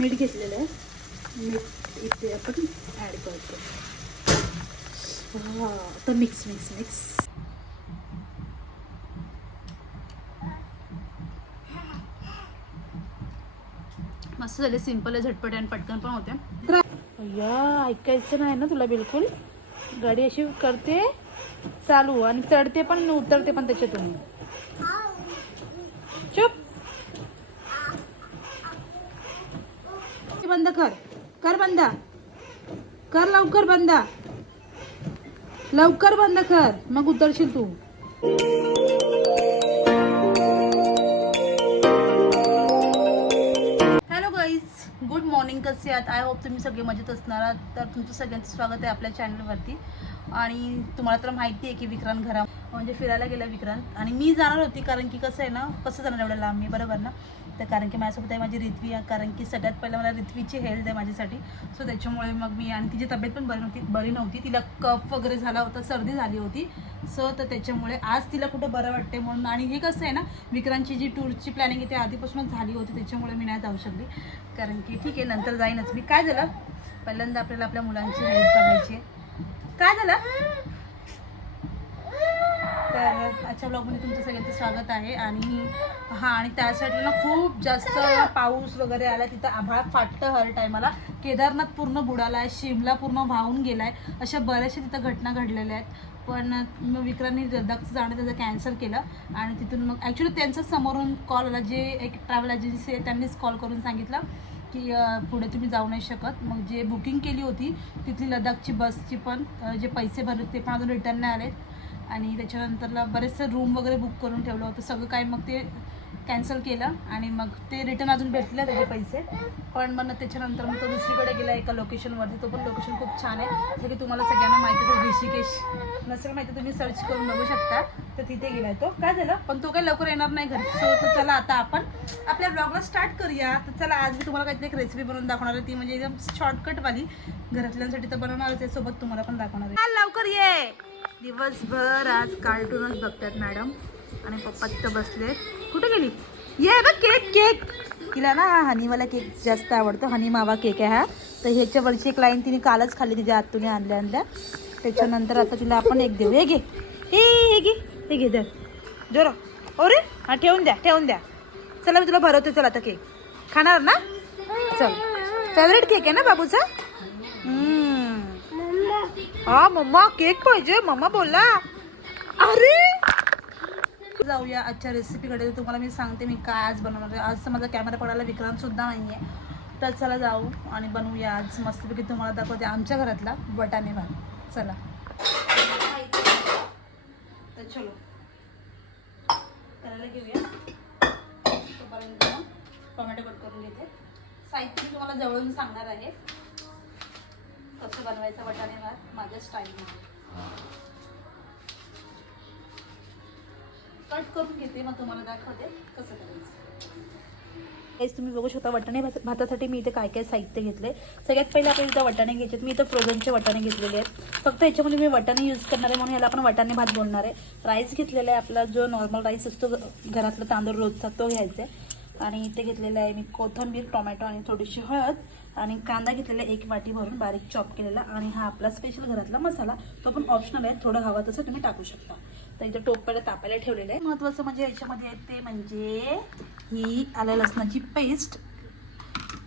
मीठ घेतलेलं आहे. मीठ इथे आपण ॲड करतो. हा तर मिक्स मिक्स मिक्स मस्त झाले सिंपल आहे झटपट आणि पटकन पण होते. अय्या ऐकायचं नाही ना तुला बिलकुल. गाडी अशी करते चालू आणि चढते पण उतरते पण त्याच्यातून चुप हे बंद कर. कर बंद. कर लवकर बंद. लवकर बंद कर. मग उतरशील तू. हॅलो गाईज गुड मॉर्निंग कसे आहात? आय होप तुम्ही सगळे मजेत असणार आहात. तर तुमचं सगळ्यांचं स्वागत आहे आपल्या चॅनलवरती आणि तुम्हाला तर माहिती आहे की विक्रांत घरा म्हणजे फिरायला गेला विक्रांत. आणि मी जाणार होती कारण की कसं आहे ना कसं जाणार एवढं लांब मी बरोबर ना? तर कारण की माझ्यासोबत आहे माझी रिथवी कारण की सगळ्यात पहिलं मला रिथवीची हेल्थ आहे माझ्यासाठी. सो त्याच्यामुळे मग मी आणि तिची तब्येत पण बरी नव्हती बरी नव्हती. तिला कफ वगैरे झाला होता सर्दी झाली होती. सो तर त्याच्यामुळे आज तिला कुठं बरं वाटते म्हणून आणि हे कसं आहे ना विक्रांतची जी टूरची प्लॅनिंग आहे ती आधीपासूनच झाली होती त्याच्यामुळे मी नाही जाऊ शकली. कारण की ठीक आहे नंतर जाईनच मी. काय झालं? पहिल्यांदा आपल्याला आपल्या मुलांची हेल्प करायची आहे. काय झालं? आजच्या ब्लॉगमध्ये तुमचं सगळ्यांचं स्वागत आहे. आणि हां आणि त्या साईडला ना खूप जास्त पाऊस वगैरे आला तिथं आभाळ फाटतं हर टायमाला केदारनाथ पूर्ण बुडाला आहे शिमला पूर्ण वाहून गेला आहे अशा बऱ्याचशा तिथं घटना घडलेल्या आहेत. पण मग विक्रांनी लडाखचं जाणं त्याचं कॅन्सल केलं. आणि तिथून मग ॲक्च्युली त्यांचं समोरून कॉल आला. जे एक ट्रॅव्हल एजन्सी आहे त्यांनीच कॉल करून सांगितलं की पुढे तुम्ही जाऊ नाही शकत. मग जे बुकिंग केली होती तिथली लडाखची बसची पण जे पैसे भरले ते पण अजून रिटर्न नाही आलेत. आणि त्याच्यानंतरला बरेचसे रूम वगैरे बुक करून ठेवलं होतं. सगळं काय मग ते कॅन्सल केलं आणि मग ते रिटर्न अजून भेटले त्याचे पैसे. पण मग त्याच्यानंतर मग तो दुसरीकडे गेला एका लोकेशनवरती तो पण लोकेशन खूप छान आहे. जसं की तुम्हाला सगळ्यांना माहिती आहे ऋषिकेश नसेल माहिती तुम्ही सर्च करून बघू शकता. तर तिथे गेलाय तो. काय झालं? पण तो काही लवकर येणार नाही घरी. सो तर चला आता आपण आपल्या ब्लॉगला स्टार्ट करूया. तर चला आज मी तुम्हाला काहीतरी एक रेसिपी बनवून दाखवणार आहे. ती म्हणजे एकदम शॉर्टकटवाली घरातल्यांसाठी तर बनवणारच आहे. सोबत तुम्हाला पण दाखवणार आहे. लवकर ये. दिवसभर आज कार्टूनच बघतात मॅडम. आणि पप्पा तिथं बसले. कुठे गेली? ये बघ केक केक. तिला ना हा हनीवाला केक जास्त आवडतो. हनी मावा केक आहे हा. तर ह्याच्यावरची एक लाईन तिने कालच खाल्ली तिच्या आतून आणल्या आणल्या. त्याच्यानंतर आता तिला आपण एक देऊ. हे घे. हे हे घे. हे घे दर ओ अरे हा ठेवून द्या ठेवून द्या. चला मी तुला भरवते चल आता केक. खाणार ना? चल. फेवरेट केक आहे ना बाबूचा? हा मम्मा केक पाहिजे. मम्मा बोला. अरे! जाऊया आजच्या रेसिपीकडे तुम्हाला मी सांगते मी काय आज बनवणार आहे. आज माझा कॅमेरा पडायला विक्रांत सुद्धा नाही आहे तर चला जाऊ आणि बनवूया आज मस्तपैकी. तुम्हाला दाखवते आमच्या घरातला वटाणे भात. चला. तर चलो. करायला घेऊया. तोपर्यंत टोमॅटो कट करून घेते. साहित्य मी तुम्हाला जवळून सांगणार आहे. कसं बनवायचं वटाणे भात माझ्या स्टाईलमध्ये कट करून घेते मग तुम्हाला दाखवते कसं करायचं. हेच तुम्ही बघू शकता वटाणे भात- भातासाठी मी इथे काय काय साहित्य घेतले सगळ्यात पहिले आपण इथं वटाणे घ्यायचे मी इथं फ्रोझनचे वटाणे घेतलेले आहेत. फक्त ह्याच्यामध्ये मी वटाणे यूज करणार आहे म्हणून याला आपण वटाणे भात बोलणार आहे. राईस घेतलेला आहे आपला जो नॉर्मल राईस असतो घरातला तांदूळ रोजचा तो घ्यायचा आहे. आणि इथे घेतलेला आहे मी कोथिंबीर टोमॅटो आणि थोडीशी हळद. आणि कांदा घेतलेला एक वाटी भरून बारीक चॉप केलेला आणि हा आपला स्पेशल घरातला मसाला तो पण ऑप्शनल आहे. थोडं हवा तसं तुम्ही टाकू शकता. तर इथं टोपायला तापायला ठेवलेलं आहे. महत्त्वाचं म्हणजे याच्यामध्ये आहे ते म्हणजे ही आलं लसणाची पेस्ट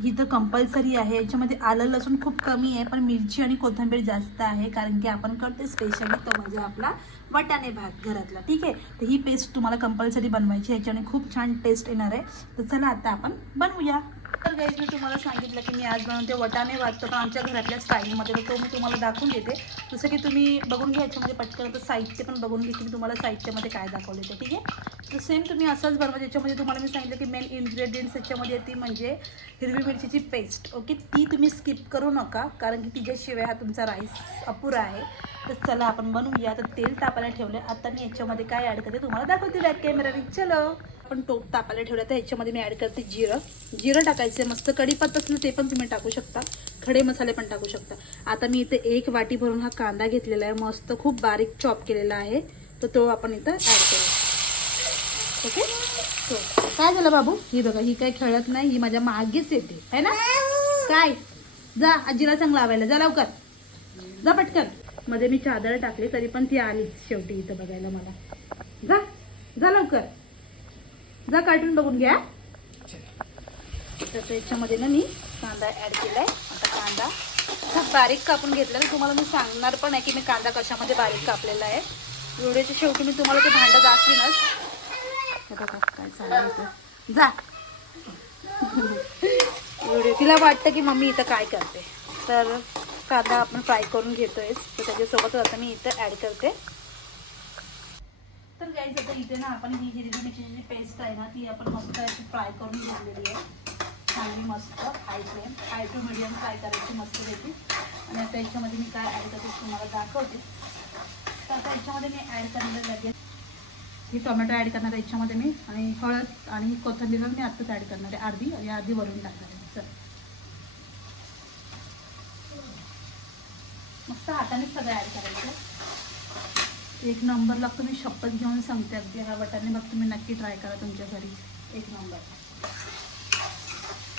ही तर कंपल्सरी आहे. याच्यामध्ये आलं लसूण खूप कमी आहे पण मिरची आणि कोथिंबीर जास्त आहे कारण की आपण करते स्पेशली तो म्हणजे आपला वटाणे भात घरातला. ठीक आहे? तर ही पेस्ट तुम्हाला कंपल्सरी बनवायची याच्याने खूप छान टेस्ट येणार आहे. तर चला आता आपण बनवूया. तर गाईज मी तुम्हाला सांगितलं की मी आज बनवते वटाणे वाटतो पण आमच्या घरातल्या स्टाईलमध्ये तर तो मी तुम्हाला दाखवून देते. जसं की तुम्ही बघून घ्यायचं म्हणजे पटकन तर साहित्य पण बघून घे की मी तुम्हाला साहित्यामध्ये काय दाखवले ते. ठीक आहे? तर सेम तुम्ही असंच बनवा ज्याच्यामध्ये तुम्हाला मी सांगितलं की मेन इन्ग्रेडियंट्स याच्यामध्ये ती म्हणजे हिरवी मिरचीची पेस्ट ओके ती तुम्ही स्किप करू नका कारण की तिच्याशिवाय हा तुमचा राईस अपुरा आहे. तर चला आपण बनवूया. तर तेल तापायला ठेवलं आता मी याच्यामध्ये काय ॲड करते तुम्हाला दाखवते बॅक कॅमेराने चलो. आपण टोप तापायला ठेवलं तर ह्याच्यामध्ये मी ॲड करते जिरं. जिरं टाकायचं मस्त कढीपत्ता असेल ते पण तुम्ही टाकू शकता. खडे मसाले पण टाकू शकता. आता मी इथे एक वाटी भरून हा कांदा घेतलेला आहे. मस्त खूप बारीक चॉप केलेला आहे. तर तो आपण इथं ॲड करू. ओके? काय झालं बाबू? ही बघा ही काय खेळत नाही ही माझ्या मागेच येते. है ना? काय? जा आजीला चांगला लावायला. जा लवकर. जा पटकन. मध्ये मी चादर टाकली तरी पण ती आलीच शेवटी इथं बघायला मला. जा. जा लवकर. जा कार्टून बघून घ्या. तसं याच्यामध्ये ना मी कांदा ॲड केलाय. आता कांदा. खूप बारीक कापून घेतला ना तुम्हाला मी सांगणार पण आहे की मी कांदा कशामध्ये बारीक कापलेला आहे. व्हिडिओच्या शेवटी मी तुम्हाला ते भांडं दाखवीनच. हे बघा काय इथं. जा. व्हिडिओ तिला वाटतं की मम्मी इथं काय करते. तर कांदा आपण फ्राय करून घेतोय. तर त्याच्यासोबत आता मी इथं ॲड करते. तर गाईज आता इथे ना आपण ही हिरवी मिरची जी पेस्ट आहे ना ती आपण मस्त अशी फ्राय करून घेतलेली आहे. चांगली मस्त high flame high to medium fry करायची मस्त देते आणि आता याच्यामध्ये मी काय ॲड करते तुम्हाला दाखवते. तर आता याच्यामध्ये मी ॲड करणार लगेच ही टोमॅटो ॲड करणार आहे याच्यामध्ये मी आणि हळद आणि कोथिंबीर मी आत्ताच ॲड करणार आहे. अर्धी आणि अर्धी वरून टाकणार आहे. चल. मस्त हाताने सगळं ॲड करायचं. एक नंबर लागतो मी शपथ घेऊन सांगते अगदी. हा बटाने बघ तुम्ही नक्की ट्राय करा तुमच्या घरी. एक नंबर.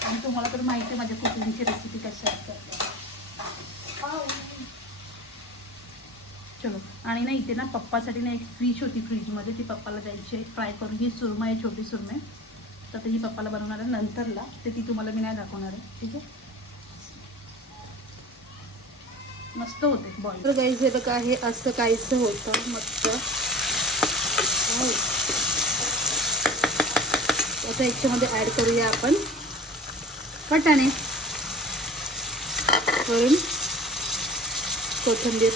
आणि तुम्हाला तर माहिती आहे माझ्या कुकिंगची रेसिपी कशी असतात चलो. आणि ना इथे ना पप्पासाठी ना एक फिश होती फ्रीजमध्ये ती पप्पाला द्यायची फ्राय करून. ही सुरमई आहे छोटी सुरमई. तर ती पप्पाला बनवणार आहे. नंतरला ते ती तुम्हाला मी नाही दाखवणार आहे. ठीक आहे? मस्त होते. बॉईल तर गाईज हे बघा हे असं काहीसं होतं. मस्त. आता याच्यामध्ये ॲड करूया आपण. वाटाणे. करून कोथिंबीर.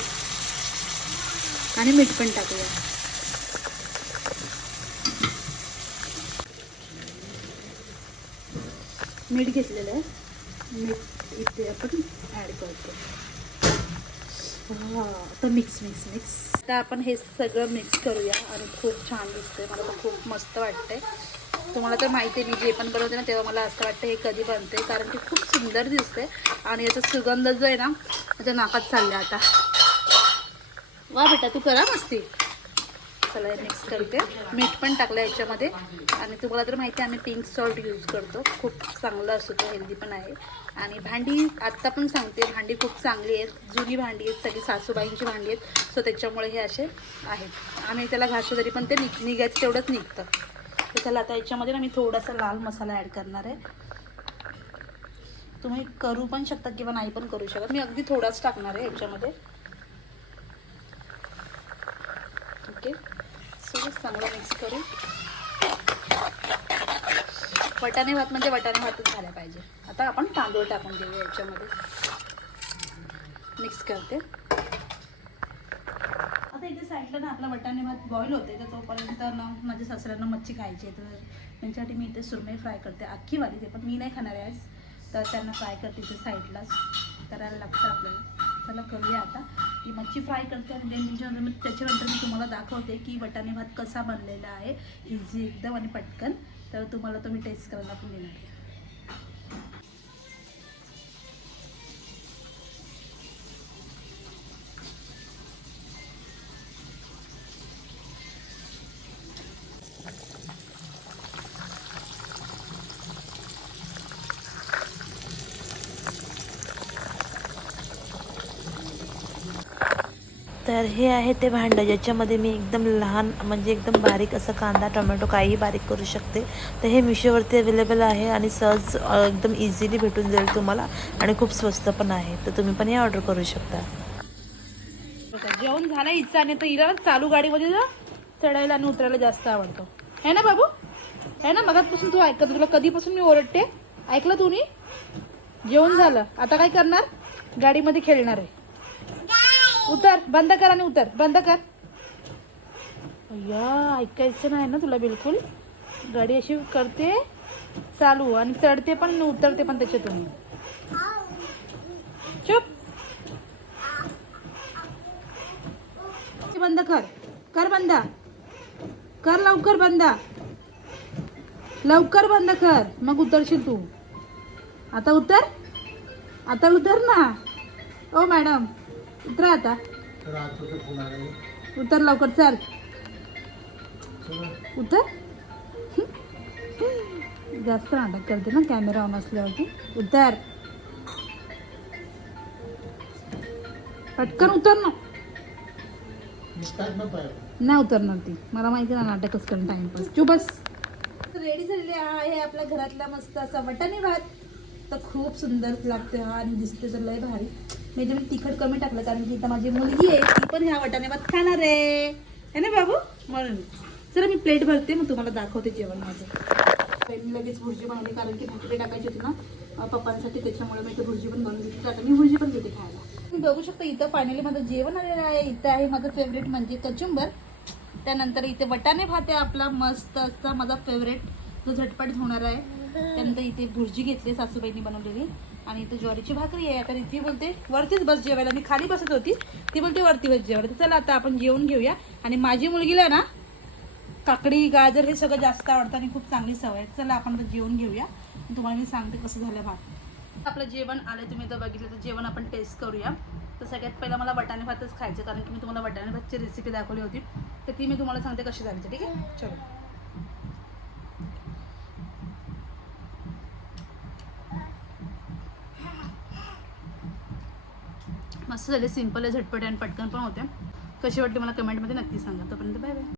आणि मीठ पण टाकूया. मीठ घेतलेलं आहे. मीठ इथे आपण ॲड करतो. आता मिक्स मिक्स मिक्स आता आपण हे सगळं मिक्स करूया आणि खूप छान दिसतंय. मला तर खूप मस्त वाटतंय. तुम्हाला तर माहिती आहे मी जे पण बनवते ना तेव्हा मला असं वाटतं हे कधी बनते कारण की खूप सुंदर दिसते आणि याचा सुगंध जो आहे ना त्याच्या नाकात चालला आता. वा बेटा तू करा मस्ती. चला मिक्स करते. मीठ पण टाकलं याच्यामध्ये. आणि तुम्हाला तर माहिती आहे आम्ही पिंक सॉल्ट यूज करतो. खूप चांगलं असतो तो हेल्दी पण आहे. आणि भांडी आत्ता पण सांगते भांडी खूप चांगली आहेत. जुनी भांडी आहेत सगळी सासूबाईंची भांडी आहेत. सो त्याच्यामुळे हे असे आहेत. आम्ही त्याला घासू तरी पण ते निघ निघायचं तेवढंच निघतं. तर त्याला आता याच्यामध्ये ना मी थोडासा लाल मसाला ॲड करणार आहे. तुम्ही करू पण शकता किंवा नाही पण करू शकत. मी अगदी थोडाच टाकणार आहे याच्यामध्ये. ओके. सगळं चांगलं मिक्स करू. वटाणे भात म्हणजे वटाणे भातच झाला पाहिजे. आता आपण तांदूळ टाकून देऊया याच्यामध्ये. मिक्स करते. आता इथे साईडला ना आपला वटाणे भात बॉईल होते तर तोपर्यंत ना माझ्या सासऱ्यांना मच्छी खायची आहे तर त्यांच्यासाठी मी इथे सुरमई फ्राय करते. अख्खी वाली ते पण मी नाही खाणार आहे तर त्यांना फ्राय करते इथे साईडलाच करायला लागतं आपल्याला. चला करूया आता. की मच्छी फ्राय करते आणि देन त्याच्यानंतर मी त्याच्यानंतर मी तुम्हाला दाखवते की वटाणे भात कसा बनलेला आहे. इझी एकदम आणि पटकन. तर तुम्हाला तो मी टेस्ट करायला पण देणार आहे. तर हे आहे ते भांडं ज्याच्यामध्ये मी एकदम लहान म्हणजे एकदम बारीक असं कांदा टोमॅटो काहीही बारीक करू शकते. तर हे मिशोवरती अवेलेबल आहे आणि सहज एकदम इझिली भेटून जाईल तुम्हाला आणि खूप स्वस्त पण आहे. तर तुम्ही पण हे ऑर्डर करू शकता. बघा, जेवण झालं इच्छा आणि तर हिला चालू गाडीमध्ये जा. चढायला आणि उतरायला जास्त आवडतो. है ना बाबू? है ना? मगातपासून तू ऐकत तुला कधीपासून मी ओरडते? ऐकलं तुम्ही जेवण झालं. आता काय करणार? गाडीमध्ये खेळणार आहे. उतर बंद कर आणि उतर बंद कर. अय्या ऐकायचं नाही ना तुला बिलकुल. गाडी अशी करते चालू आणि चढते पण उतरते पण त्याच्यातून. चुप. बंद कर. कर बंद. कर लवकर बंद. लवकर बंद कर. मग उतरशील तू. आता उतर. आता उतर ना. ओ मॅडम. उतरा आता. उतर लवकर चल. उतर. जास्त नाटक करते ना कॅमेरा ऑन असल्यावरती. उतर. पटकन उतर ना. नाही उतरणार ती. मला माहिती ना नाटकच करून टाइमपास चू बस. रेडी झालेली आहे आपल्या घरातला मस्त असा वटाणे भात तर खूप सुंदर लागते हा आणि दिसते तर लय भारी. मी तुम्ही तिखट कमी टाकलं कारण की इथं माझी मुलगी आहे ती पण ह्या वाटाणे भात खाणार आहे. है ना बाबू? म्हणून. चला मी प्लेट भरते मग तुम्हाला दाखवते जेवण माझं. मी लगेच भुर्जी बनवली कारण की भाकरी टाकायची होती ना पप्पांसाठी त्याच्यामुळे मी इथे भुर्जी पण बनवून घेतली. आता मी भुर्जी पण घेते खायला. तुम्ही बघू शकता इथं फायनली माझं जेवण आलेलं आहे. इथं आहे माझं फेवरेट म्हणजे कचुंबर. त्यानंतर इथे वटाणे भात आहे आपला मस्त असा माझा फेवरेट जो झटपट होणार आहे. त्यानंतर इथे भुर्जी घेतली सासूबाईंनी बनवलेली. आणि इथं ज्वारीची भाकरी आहे. आता ती बोलते वरतीच बस जेवायला. मी खाली बसत होती. ती बोलते वरती बस जेवायला. चला आता आपण जेवून घेऊया. आणि माझी मुलगीला ना काकडी गाजर हे सगळं जास्त आवडतं आणि खूप चांगली सवय आहे. चला आपण तर जेवून घेऊया. तुम्हाला मी सांगते कसं झालं भात. आपलं जेवण आलं तुम्ही तर बघितलं. तर जेवण आपण टेस्ट करूया. तर सगळ्यात पहिला मला वटाणे भातच खायचं कारण की मी तुम्हाला वटाणे भातची रेसिपी दाखवली होती. तर ती मी तुम्हाला सांगते कशी झाली ठीक आहे? चलो. मस्त झाले. सिंपल आहे झटपट आहे आणि पटकन पण होते. कशी वाटते मला कमेंटमध्ये नक्की सांगा. तोपर्यंत बाय बाय